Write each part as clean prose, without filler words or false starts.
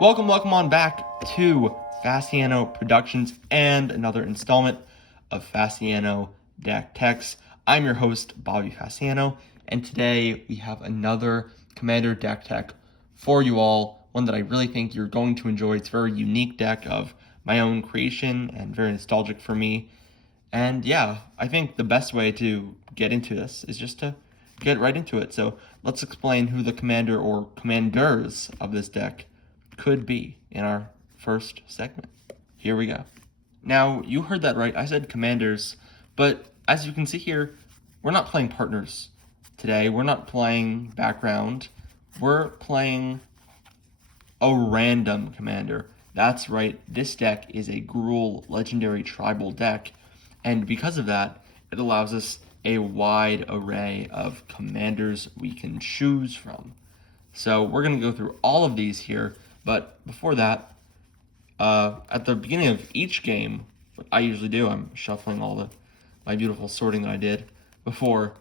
Welcome on back to Fasciano Productions and another installment of Fasciano Deck Techs. I'm your host, Bobby Fasciano, and today we have another Commander deck tech for you all, one that I really think you're going to enjoy. It's a very unique deck of my own creation and very nostalgic for me. And yeah, I think the best way to get into this is just to get right into it. So let's explain who the commander or commanders of this deck could be in our first segment. Here we go. Now, you heard that right. I said commanders, but as you can see here, we're not playing partners today. We're not playing background. We're playing a random commander. That's right, this deck is a Gruul legendary tribal deck, and because of that, it allows us a wide array of commanders we can choose from. So we're going to go through all of these here, but before that, at the beginning of each game, what I usually do, I'm shuffling all my beautiful sorting that I did before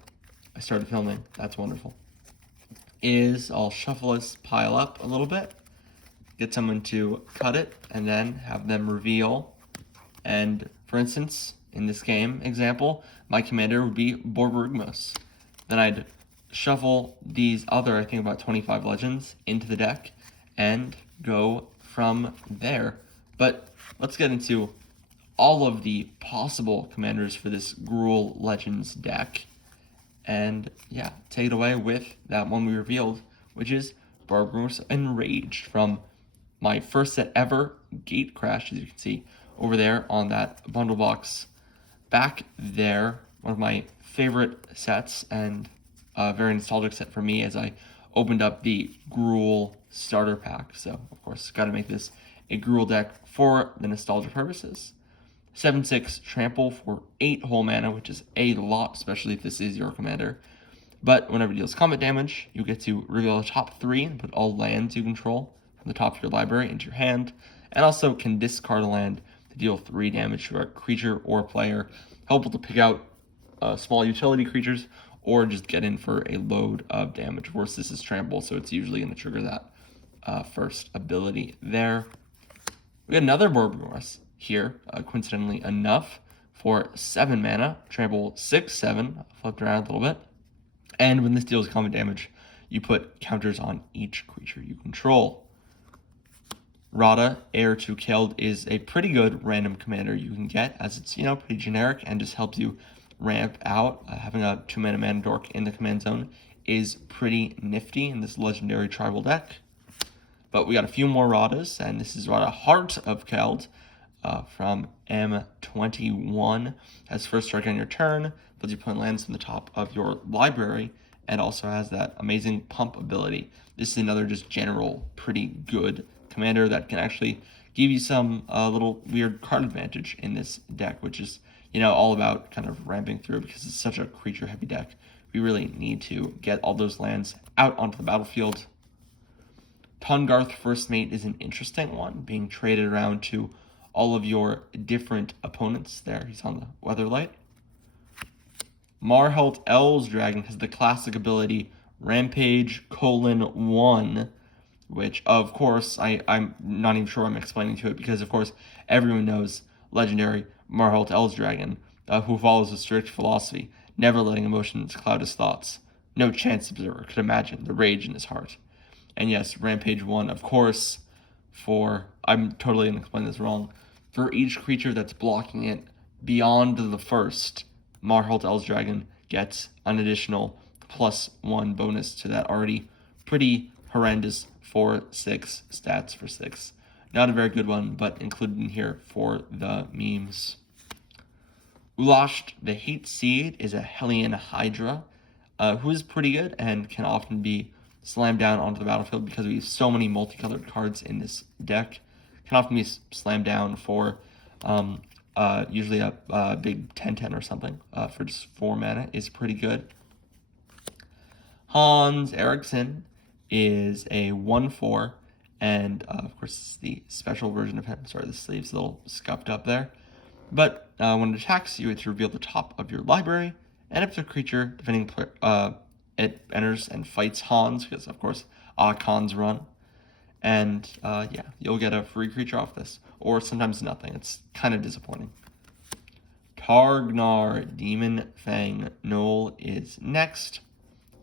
I started filming. That's wonderful. I'll shuffle this pile up a little bit, get someone to cut it, and then have them reveal. And for instance, in this game example, my commander would be Borborygmos. Then I'd shuffle these other, I think about 25 legends into the deck and go from there. But let's get into all of the possible commanders for this Gruul Legends deck. And yeah, take it away with that one we revealed, which is Borborygmos Enraged from my first set ever, Gate Crash, as you can see over there on that bundle box back there. One of my favorite sets and a very nostalgic set for me as I opened up the Gruul starter pack. So, of course, got to make this a Gruul deck for the nostalgia purposes. 7/6 trample for 8 whole mana, which is a lot, especially if this is your commander. But whenever it deals combat damage, you get to reveal the top 3 and put all lands you control from the top of your library into your hand, and also can discard a land to deal 3 damage to a creature or player, helpful to pick out small utility creatures or just get in for a load of damage. Of course, this is trample, so it's usually going to trigger that first ability there. We got another Borborygmos here, coincidentally enough, for 7 mana, trample 6/7, flipped around a little bit. And when this deals combat damage, you put counters on each creature you control. Rada, Heir to Keld, is a pretty good random commander you can get, as it's, pretty generic and just helps you ramp out. Having a 2-mana mana dork in the command zone is pretty nifty in this legendary tribal deck. But we got a few more Radas, and this is Rada, Heart of Keld, from M21. Has first strike on your turn, puts you put lands from the top of your library, and also has that amazing pump ability. This is another just general pretty good commander that can actually give you some little weird card advantage in this deck, which is, all about kind of ramping through because it's such a creature-heavy deck. We really need to get all those lands out onto the battlefield. Tungarth First Mate is an interesting one, being traded around to all of your different opponents. There, he's on the Weatherlight. Marhelt Elves Dragon has the classic ability Rampage: 1, which, of course, I'm not even sure I'm explaining to it because, of course, everyone knows legendary Marhelt Elves Dragon, who follows a strict philosophy, never letting emotions cloud his thoughts. No chance observer could imagine the rage in his heart. And yes, Rampage 1, of course, I'm totally going to explain this wrong, for each creature that's blocking it beyond the first, Marhelt Elves Dragon gets an additional +1 bonus to that already pretty horrendous 4/6 stats for 6. Not a very good one, but included in here for the memes. Ulasht, the Hate Seed, is a Hellion Hydra, who is pretty good and can often be slammed down onto the battlefield because we have so many multicolored cards in this deck. Can often be slammed down for usually a big 10/10 or something for just 4 mana is pretty good. Hans Eriksson is a 1/4, and of course it's the special version of him. Sorry, the sleeve's a little scuffed up there. But when it attacks, you get to reveal the top of your library, and if the creature defending it enters and fights Hans, because of course Khan's run, And yeah, you'll get a free creature off this, or sometimes nothing. It's kind of disappointing. Targnar, Demon Fang Knoll is next.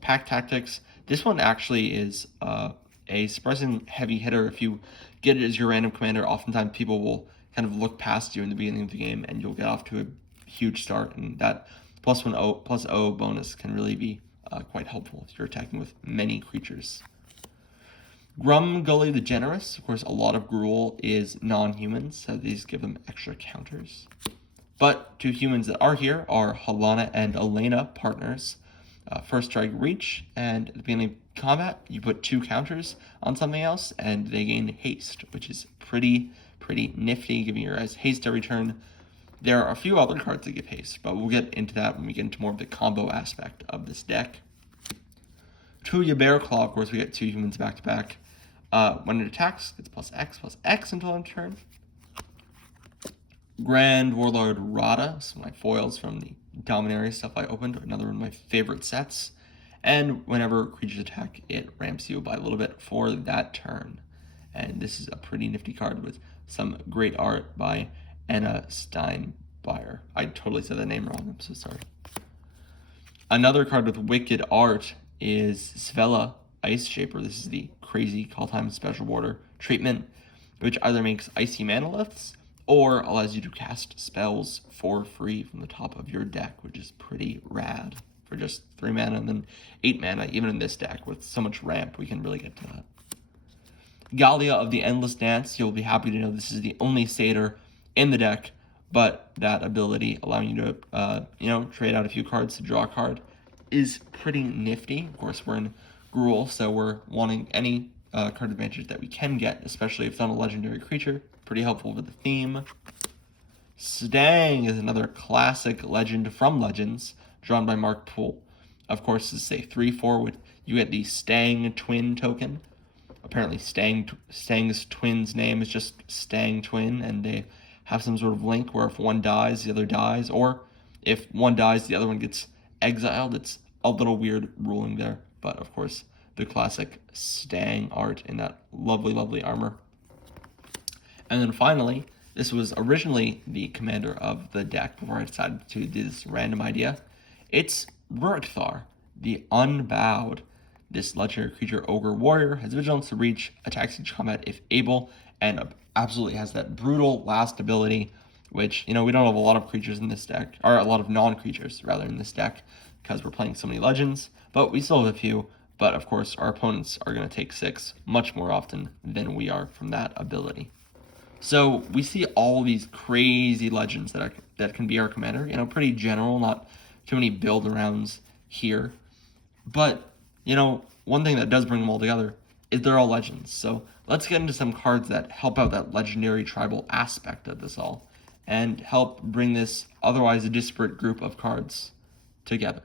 Pack Tactics. This one actually is a surprising heavy hitter. If you get it as your random commander, oftentimes people will kind of look past you in the beginning of the game, and you'll get off to a huge start. And that +1/+0 bonus can really be quite helpful if you're attacking with many creatures. Grumgully the Generous. Of course, a lot of Gruul is non-humans, so these give them extra counters. But two humans that are here are Halana and Elena, partners. First strike reach, and at the beginning of combat, you put 2 counters on something else, and they gain haste, which is pretty nifty, giving your guys haste every turn. There are a few other cards that give haste, but we'll get into that when we get into more of the combo aspect of this deck. Tuya Bearclaw, of course, we get 2 humans back to back. When it attacks, it's +X until end turn. Grand Warlord Rada, some of my foils from the Dominaria stuff I opened, another one of my favorite sets. And whenever creatures attack, it ramps you by a little bit for that turn. And this is a pretty nifty card with some great art by Anna Steinbeyer. I totally said that name wrong, I'm so sorry. Another card with wicked art is Svella Ice Shaper. This is the crazy Call Time Special Border treatment, which either makes icy manaliths or allows you to cast spells for free from the top of your deck, which is pretty rad for just 3 mana and then 8 mana. Even in this deck with so much ramp, we can really get to that. Gallia of the Endless Dance. You'll be happy to know this is the only satyr in the deck, but that ability allowing you to trade out a few cards to draw a card is pretty nifty. Of course, we're in Gruul, so we're wanting any card advantage that we can get, especially if it's on a legendary creature. Pretty helpful with the theme. Stang is another classic legend from Legends, drawn by Mark Poole. Of course, this is a 3/4 with you get the Stang Twin token. Apparently, Stang's twin's name is just Stang Twin, and they have some sort of link where if one dies, the other dies, or if one dies, the other one gets exiled. It's a little weird ruling there, but of course, the classic Stang art in that lovely armor. And then finally, this was originally the commander of the deck before I decided to do this random idea. It's Rurikthar, the Unbowed. This legendary creature ogre warrior has vigilance to reach, attacks each combat if able, and absolutely has that brutal last ability, which, we don't have a lot of creatures in this deck, or a lot of non-creatures, rather, in this deck, because we're playing so many legends, but we still have a few, but of course, our opponents are going to take 6 much more often than we are from that ability. So we see all these crazy legends that can be our commander, pretty general, not too many build-arounds here, but one thing that does bring them all together is they're all legends. So let's get into some cards that help out that legendary tribal aspect of this all and help bring this otherwise a disparate group of cards together.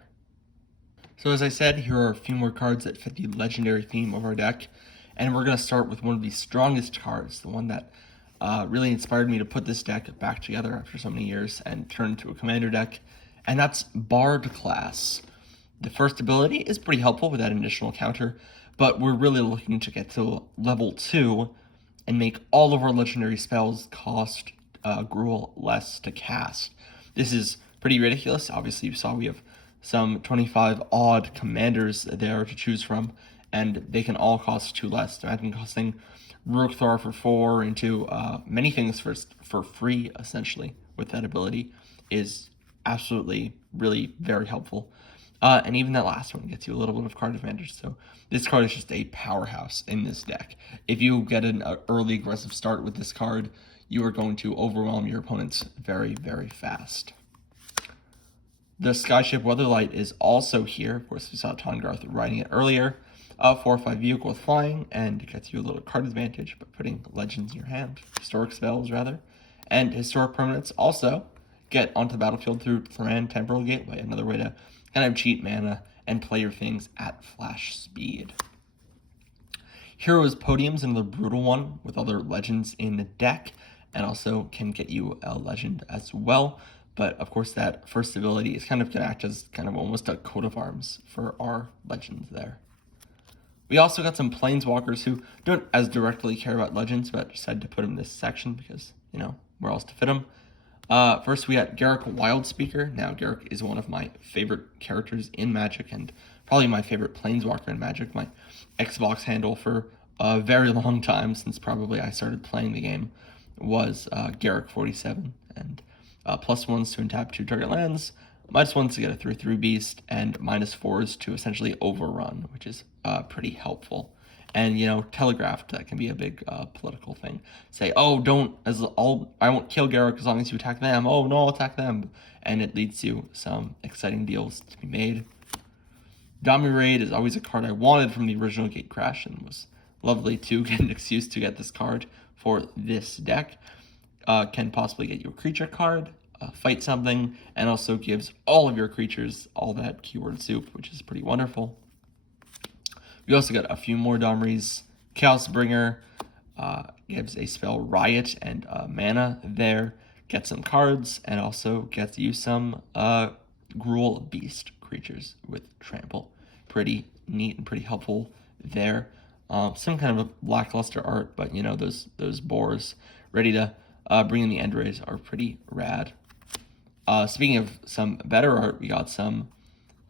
So as I said, here are a few more cards that fit the legendary theme of our deck, and we're going to start with one of the strongest cards, the one that really inspired me to put this deck back together after so many years and turn into a commander deck, and that's Bard class. The first ability is pretty helpful with that additional counter, but we're really looking to get to level 2 and make all of our legendary spells cost Gruul less to cast. This is pretty ridiculous. Obviously, you saw we have some 25 odd commanders there to choose from, and they can all cost 2 less. Imagine costing Rurikthar for 4 into many things for free, essentially, with that ability is absolutely, really very helpful. And even that last one gets you a little bit of card advantage. So this card is just a powerhouse in this deck. If you get an early aggressive start with this card, you are going to overwhelm your opponents very fast. The Skyship Weatherlight is also here. Of course, we saw Tongarth riding it earlier. 4/5 vehicle with flying, and it gets you a little card advantage by putting legends in your hand. Historic spells, rather. And historic permanents also get onto the battlefield through Thran Temporal Gateway, another way to kind of cheat mana and play your things at flash speed. Heroes Podium's another brutal one with other legends in the deck, and also can get you a legend as well. But of course, that first ability is kind of going to act as kind of almost a coat of arms for our legends there. We also got some Planeswalkers who don't as directly care about Legends, but decided to put them in this section because, where else to fit them. First, we got Garruk Wildspeaker. Now, Garruk is one of my favorite characters in Magic and probably my favorite Planeswalker in Magic. My Xbox handle for a very long time, since probably I started playing the game, was Garruk47. And +1s to untap 2 target lands, -1s to get a 3/3 beast, and -4s to essentially overrun, which is pretty helpful. And telegraphed, that can be a big political thing. Say, oh, I won't kill Garruk as long as you attack them. Oh no, I'll attack them, and it leads to some exciting deals to be made. Domri Raid is always a card I wanted from the original Gate Crash, and was lovely to get an excuse to get this card for this deck. Can possibly get you a creature card, fight something, and also gives all of your creatures all that keyword soup, which is pretty wonderful. We also got a few more Domris. Chaos Bringer gives a spell Riot and mana there, gets some cards, and also gets you some Gruul Beast creatures with Trample. Pretty neat and pretty helpful there. Some kind of a lackluster art, but those boars ready to bring in the end rays are pretty rad. Speaking of some better art, we got some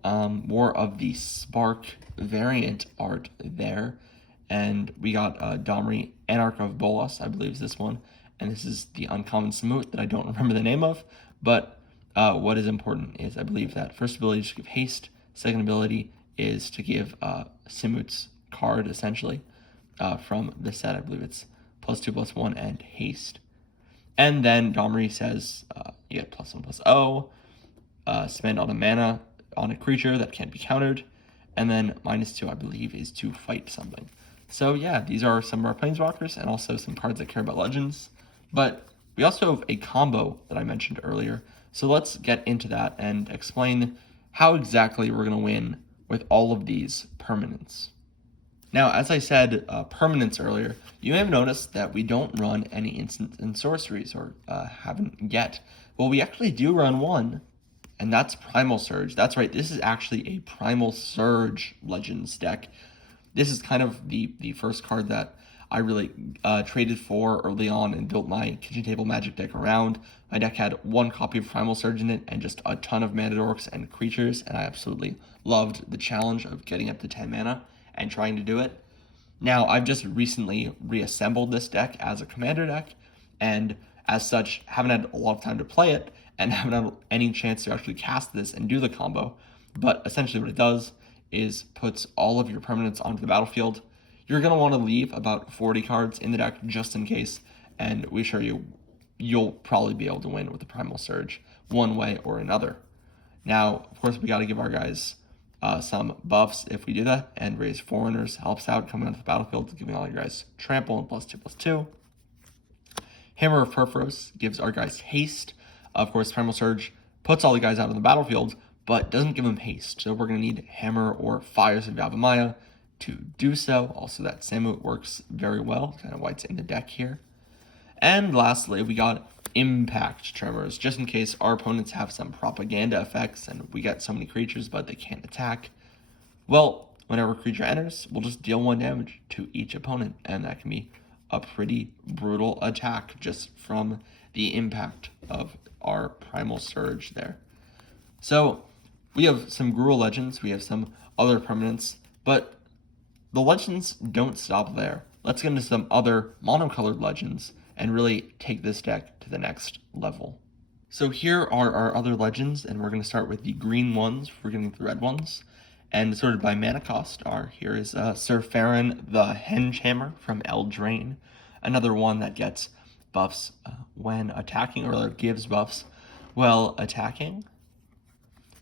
more of the Spark variant art there, and we got Domri Anarch of Bolas, I believe is this one, and this is the uncommon Smoot that I don't remember the name of, but what is important is I believe that first ability is to give haste, second ability is to give Smoot's card essentially from the set. I believe it's +2/+1 and haste. And then Domri says you get +1/+0, spend all the mana on a creature that can't be countered, and then -2, I believe, is to fight something. So yeah, these are some of our Planeswalkers, and also some cards that care about Legends. But we also have a combo that I mentioned earlier, so let's get into that and explain how exactly we're going to win with all of these permanents. Now, as I said, permanents earlier, you may have noticed that we don't run any instants and sorceries, or haven't yet. Well, we actually do run one, and that's Primal Surge. That's right, this is actually a Primal Surge Legends deck. This is kind of the first card that I really traded for early on and built my kitchen table Magic deck around. My deck had one copy of Primal Surge in it and just a ton of mana dorks and creatures, and I absolutely loved the challenge of getting up to 10 mana and trying to do it. Now, I've just recently reassembled this deck as a commander deck, and as such, haven't had a lot of time to play it, and haven't had any chance to actually cast this and do the combo. But essentially what it does is puts all of your permanents onto the battlefield. You're going to want to leave about 40 cards in the deck just in case, and we assure you'll probably be able to win with the Primal Surge one way or another. Now, of course, we got to give our guys some buffs if we do that, and Raise Foreigners helps out coming onto the battlefield, giving all your guys trample and +2/+2. Hammer of Purphoros gives our guys haste. Of course, Primal Surge puts all the guys out on the battlefield, but doesn't give them haste, so we're going to need Hammer or Fires of Yavimaya to do so. Also, that Samut works very well, kind of why it's in the deck here. And lastly, we got Impact Tremors, just in case our opponents have some propaganda effects and we get so many creatures but they can't attack. Well, whenever a creature enters, we'll just deal 1 damage to each opponent, and that can be a pretty brutal attack just from the impact of our Primal Surge there. So we have some Gruul Legends, we have some other permanents, but the Legends don't stop there. Let's get into some other monocolored Legends and really take this deck to the next level. So here are our other Legends, and we're going to start with the green ones. We're getting the red ones. And sorted by mana cost here is Sir Farron the Hengehammer from Eldraine. Another one that gets buffs when attacking, or rather gives buffs while attacking.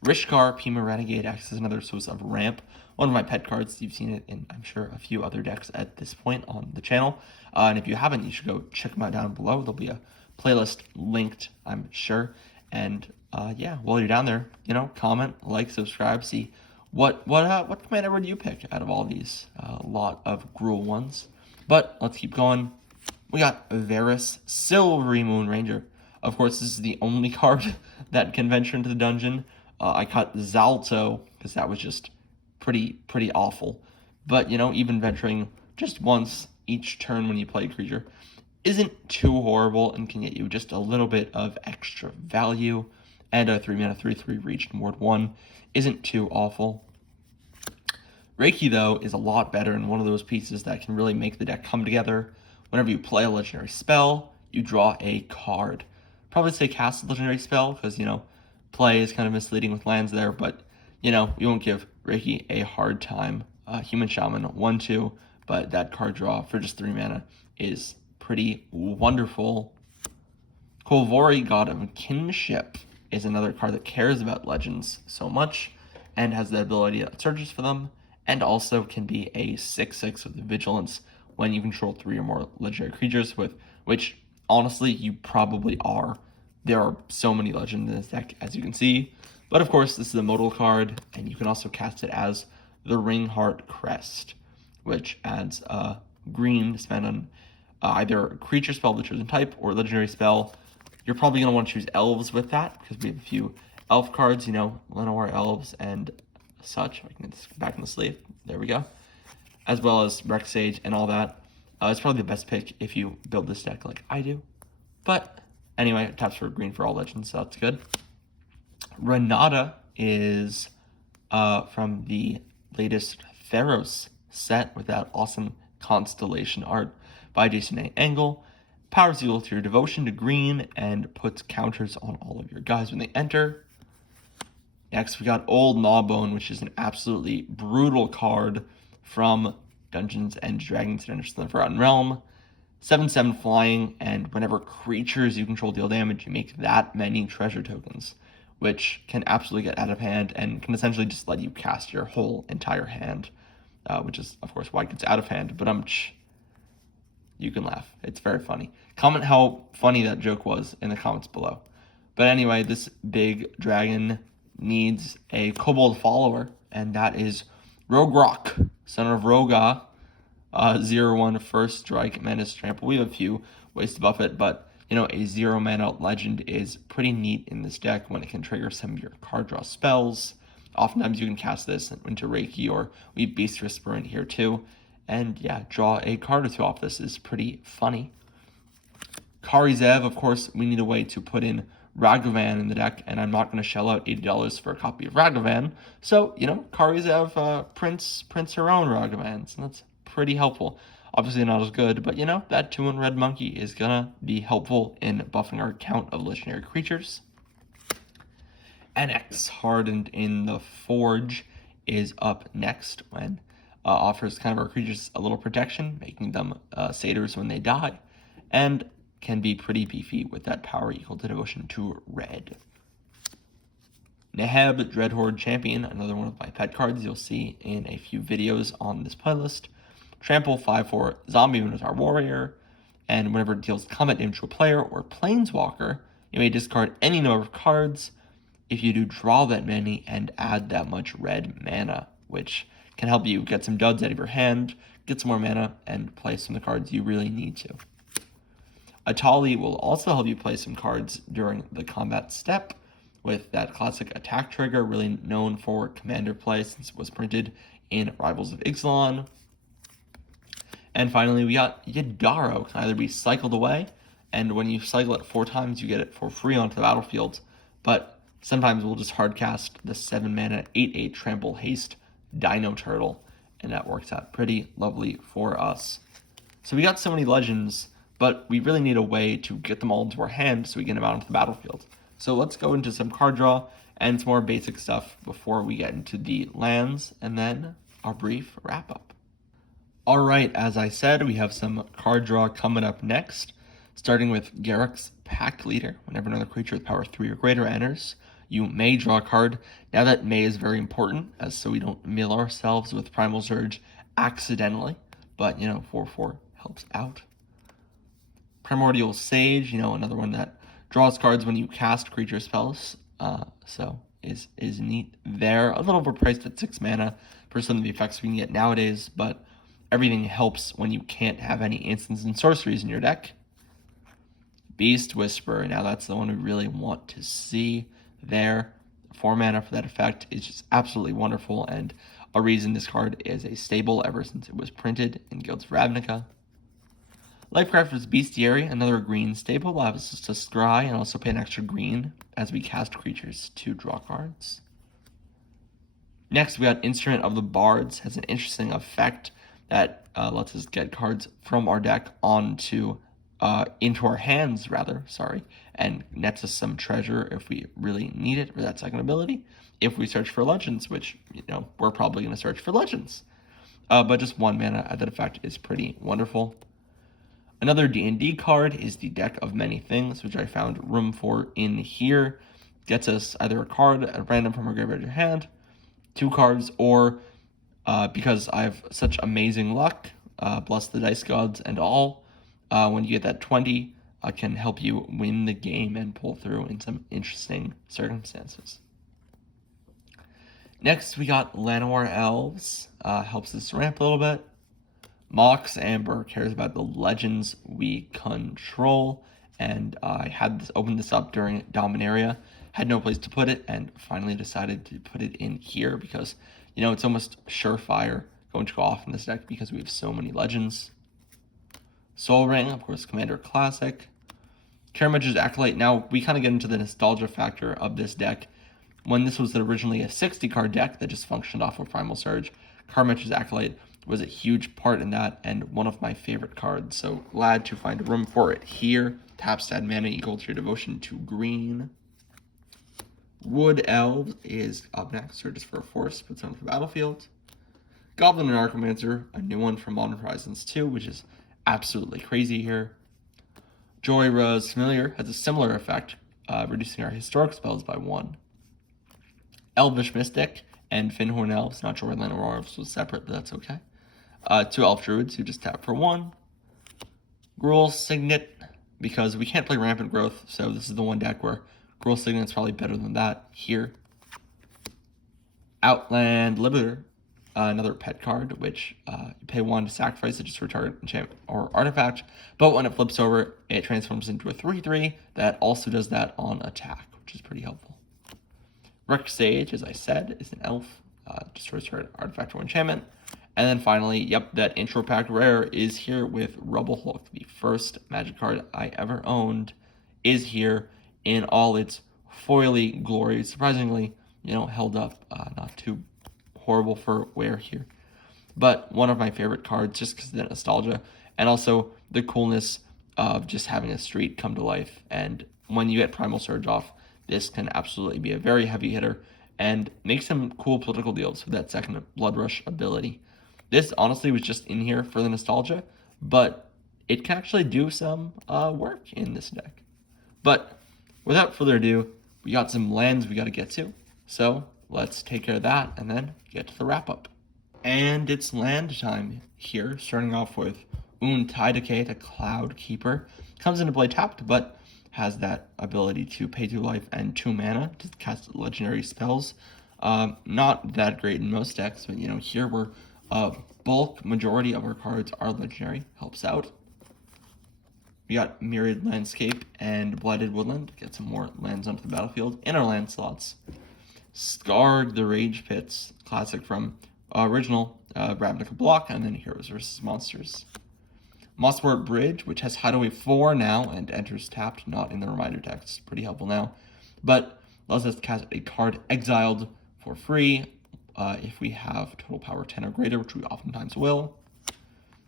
Rishkar Pima Renegade acts as another source of ramp. One of my pet cards. You've seen it in, I'm sure, a few other decks at this point on the channel. And if you haven't, you should go check them out down below. There'll be a playlist linked, I'm sure. And yeah, while you're down there, comment, like, subscribe, see what commander would you pick out of all these lot of Gruul ones. But let's keep going. We got Varus Silvery Moon Ranger. Of course, this is the only card that can venture into the dungeon. I cut Zalto because that was just pretty awful. But, even venturing just once each turn when you play a creature isn't too horrible and can get you just a little bit of extra value. And a 3-mana 3/3 reach in Ward 1 isn't too awful. Reiki, though, is a lot better and one of those pieces that can really make the deck come together. Whenever you play a legendary spell, you draw a card. Probably say cast a legendary spell, because, play is kind of misleading with lands there, but, you won't give Reiki a hard time. Human Shaman, 1/2, but that card draw for just 3 mana is pretty wonderful. Kolvori, God of Kinship, is another card that cares about legends so much and has the ability that searches for them, and also can be a 6/6 with Vigilance when you control 3 or more legendary creatures, with which, honestly, you probably are. There are so many legends in this deck, as you can see. But of course, this is a modal card, and you can also cast it as the Ringheart Crest, which adds green to spend on either a creature spell of the chosen type or legendary spell. You're probably going to want to choose elves with that, because we have a few elf cards, Llanowar elves and such. I can get this back in the sleeve. There we go. As well as Rex Sage and all that. It's probably the best pick if you build this deck like I do. But anyway, it taps for green for all legends, so that's good. Renata is from the latest Theros set with that awesome constellation art by Jason A. Engel. Powers equal to your devotion to green and puts counters on all of your guys when they enter. Next, we got Old Gnawbone, which is an absolutely brutal card from Dungeons and Dragons Adventures in the Forgotten Realm. 7/7 flying, and whenever creatures you control deal damage, you make that many treasure tokens, which can absolutely get out of hand and can essentially just let you cast your whole entire hand, which is, of course, why it gets out of hand. But you can laugh. It's very funny. Comment how funny that joke was in the comments below. But anyway, this big dragon needs a kobold follower, and that is Rogrock, son of Roga. 0/1 first strike, menace, trample. We have a few ways to buff it, but a 0 mana legend is pretty neat in this deck when it can trigger some of your card draw spells. Oftentimes you can cast this into Reiki, or we Beast Whisper in here too. And yeah, draw a card or two off this is pretty funny. Kari Zev, of course, we need a way to put in Ragavan in the deck, and I'm not going to shell out $80 for a copy of Ragavan. So, Kari Zev prints her own Ragavans, and that's pretty helpful. Obviously not as good, but that 2/1 red monkey is gonna be helpful in buffing our count of legendary creatures. NX, Hardened in the Forge, is up next when offers kind of our creatures a little protection, making them satyrs when they die, and can be pretty beefy with that power equal to devotion to red. Neheb, Dreadhorde Champion, another one of my pet cards you'll see in a few videos on this playlist. Trample 5/4 Zombie Minotaur Warrior, and whenever it deals combat damage to a player or planeswalker, you may discard any number of cards. If you do, draw that many and add that much red mana, which can help you get some duds out of your hand, get some more mana, and play some of the cards you really need to. Atali will also help you play some cards during the combat step, with that classic attack trigger, really known for commander play since it was printed in Rivals of Ixalan. And finally, we got Yadaro, can either be cycled away, and when you cycle it 4 times, you get it for free onto the battlefield. But sometimes we'll just hardcast the 7 mana 8/8 Trample Haste Dino Turtle, and that works out pretty lovely for us. So we got so many legends, but we really need a way to get them all into our hand so we get them out onto the battlefield. So let's go into some card draw and some more basic stuff before we get into the lands, and then our brief wrap up. All right, as I said, we have some card draw coming up next, starting with Garruk's Pack Leader. Whenever another creature with power 3 or greater enters, you may draw a card. Now that may is very important, as so we don't mill ourselves with Primal Surge accidentally, but 4/4 helps out. Primordial Sage, another one that draws cards when you cast creature spells, so is neat there. A little overpriced at 6 mana for some of the effects we can get nowadays, but everything helps when you can't have any instants and sorceries in your deck. Beast Whisperer, now that's the one we really want to see there. 4 mana for that effect is just absolutely wonderful, and a reason this card is a staple ever since it was printed in Guilds of Ravnica. Lifecrafter's Bestiary, another green staple, allows us to scry and also pay an extra green as we cast creatures to draw cards. Next, we got Instrument of the Bards. Has an interesting effect that lets us get cards from our deck onto into our hands, and nets us some treasure if we really need it for that second ability. If we search for legends, which we're probably going to search for legends, but just 1 mana at that effect is pretty wonderful. Another D&D card is the Deck of Many Things, which I found room for in here. Gets us either a card at random from our graveyard or hand, 2 cards, or because I have such amazing luck, bless the dice gods and all, when you get that 20, I can help you win the game and pull through in some interesting circumstances. Next, we got Llanowar Elves. Helps us ramp a little bit. Mox Amber cares about the legends we control, and I had opened this up during Dominaria, had no place to put it, and finally decided to put it in here because, it's almost surefire going to go off in this deck because we have so many legends. Soul Ring, of course, Commander Classic. Karametra's Acolyte. Now, we kind of get into the nostalgia factor of this deck. When this was originally a 60-card deck that just functioned off of Primal Surge, Karametra's Acolyte was a huge part in that and one of my favorite cards. So glad to find room for it here. Taps to add mana equal to your devotion to green. Wood Elves is up next. Searches for a force, puts on the battlefield. Goblin and Archomancer, a new one from Modern Horizons 2, which is absolutely crazy here. Joyra's Familiar has a similar effect, reducing our historic spells by 1. Elvish Mystic and Finhorn Elves, not sure why Llanowar Elves was separate, but that's okay. 2 Elf Druids who just tap for 1. Gruul Signet, because we can't play Rampant Growth, so this is the one deck where Gruul Signet's probably better than that here. Outland Liberator, another pet card, which you pay 1 to sacrifice it just for a target enchantment or artifact, but when it flips over, it transforms into a 3/3 that also does that on attack, which is pretty helpful. Rex Sage, as I said, is an elf, destroys target artifact or enchantment. And then finally, that intro pack rare is here with Rubble Hulk. The first Magic card I ever owned is here in all its foily glory. Surprisingly, held up, not too horrible for wear here. But one of my favorite cards just because of the nostalgia and also the coolness of just having a street come to life. And when you get Primal Surge off, this can absolutely be a very heavy hitter and make some cool political deals with that second Blood Rush ability. This honestly was just in here for the nostalgia, but it can actually do some work in this deck. But without further ado, we got some lands we got to get to. So let's take care of that and then get to the wrap up. And it's land time here, starting off with Untai Decay, the Cloud Keeper. Comes into play tapped, but has that ability to pay 2 life and 2 mana to cast legendary spells. Not that great in most decks, but here we're bulk majority of our cards are legendary, helps out. We got Myriad Landscape and Blighted Woodland, get some more lands onto the battlefield in our land slots. Scarred the Rage Pits, classic from original Ravnica block, and then Heroes vs. Monsters. Mosswort Bridge, which has Hideaway 4 now and enters tapped, not in the reminder text. Pretty helpful now. But allows us to cast a card exiled for free if we have total power 10 or greater, which we oftentimes will.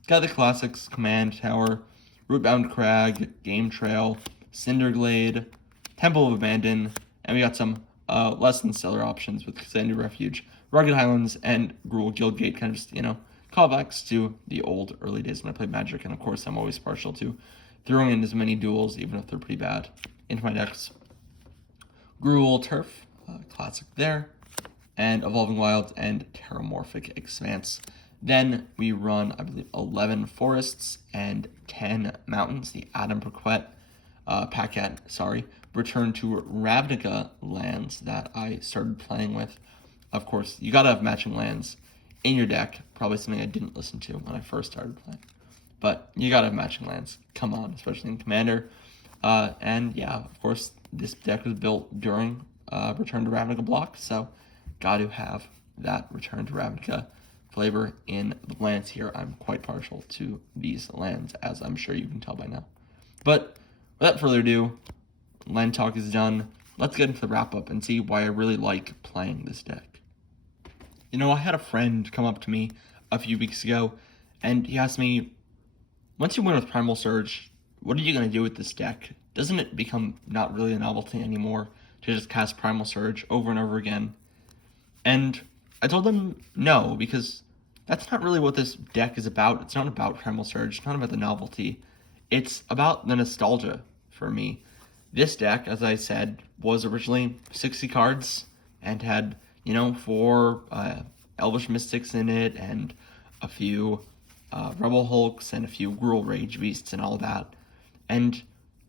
Got the classics, Command Tower, Rootbound Crag, Game Trail, Cinderglade, Temple of Abandon, and we got some less than stellar options with Xanadu Refuge, Rugged Highlands, and Gruul Guildgate, kind of just, callbacks to the old early days when I played Magic, and of course I'm always partial to throwing in as many duels, even if they're pretty bad, into my decks. Gruul Turf, classic there, and Evolving Wilds and Terramorphic Expanse. Then we run, I believe, 11 forests and 10 mountains. The Adam Perquet Return to Ravnica lands that I started playing with. Of course, you gotta have matching lands in your deck. Probably something I didn't listen to when I first started playing. But you gotta have matching lands. Come on, especially in Commander. And yeah, of course, this deck was built during Return to Ravnica block, so gotta have that Return to Ravnica flavor in the lands here. I'm quite partial to these lands, as I'm sure you can tell by now. But without further ado, land talk is done. Let's get into the wrap-up and see why I really like playing this deck. I had a friend come up to me a few weeks ago, and he asked me, once you win with Primal Surge, what are you going to do with this deck? Doesn't it become not really a novelty anymore to just cast Primal Surge over and over again? And I told him no, because that's not really what this deck is about. It's not about Primal Surge, it's not about the novelty. It's about the nostalgia for me. This deck, as I said, was originally 60 cards and had, 4 Elvish Mystics in it and a few Rebel Hulks and a few Gruul Rage Beasts and all that. And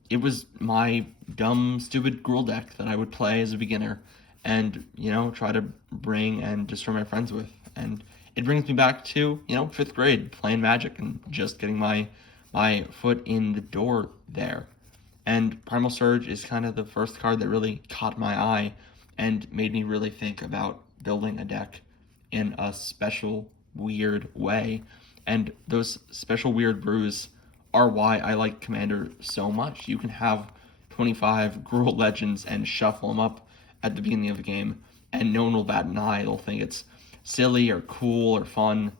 it was my dumb, stupid Gruul deck that I would play as a beginner and, try to bring and destroy my friends with. And it brings me back to, 5th grade, playing Magic and just getting my foot in the door there. And Primal Surge is kind of the first card that really caught my eye and made me really think about building a deck in a special, weird way. And those special, weird brews are why I like Commander so much. You can have 25 Gruul Legends and shuffle them up at the beginning of the game, and no one will bat an eye. They'll think it's silly or cool or fun,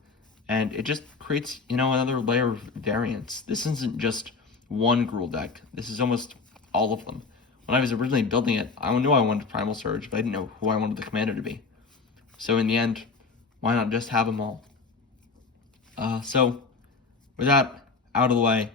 and it just creates, another layer of variance. This isn't just one Gruul deck. This is almost all of them. When I was originally building it, I knew I wanted Primal Surge, but I didn't know who I wanted the commander to be. So in the end, why not just have them all? So with that out of the way,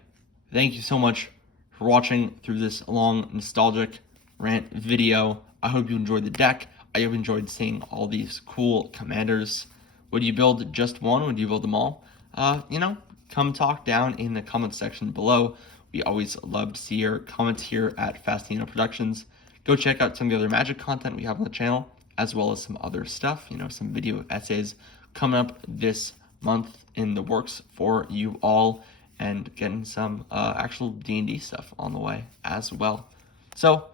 thank you so much for watching through this long, nostalgic rant video. I hope you enjoyed the deck. I hope you enjoyed seeing all these cool commanders. Would you build just one? Would you build them all? Come talk down in the comments section below. We always love to see your comments here at Fasciano Productions. Go check out some of the other Magic content we have on the channel, as well as some other stuff, some video essays coming up this month in the works for you all, and getting some actual D&D stuff on the way as well. So,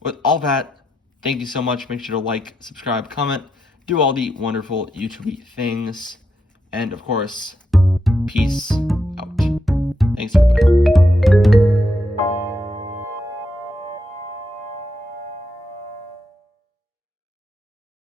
with all that, thank you so much. Make sure to like, subscribe, comment, do all the wonderful YouTube things, and of course, peace out. Thanks, everybody.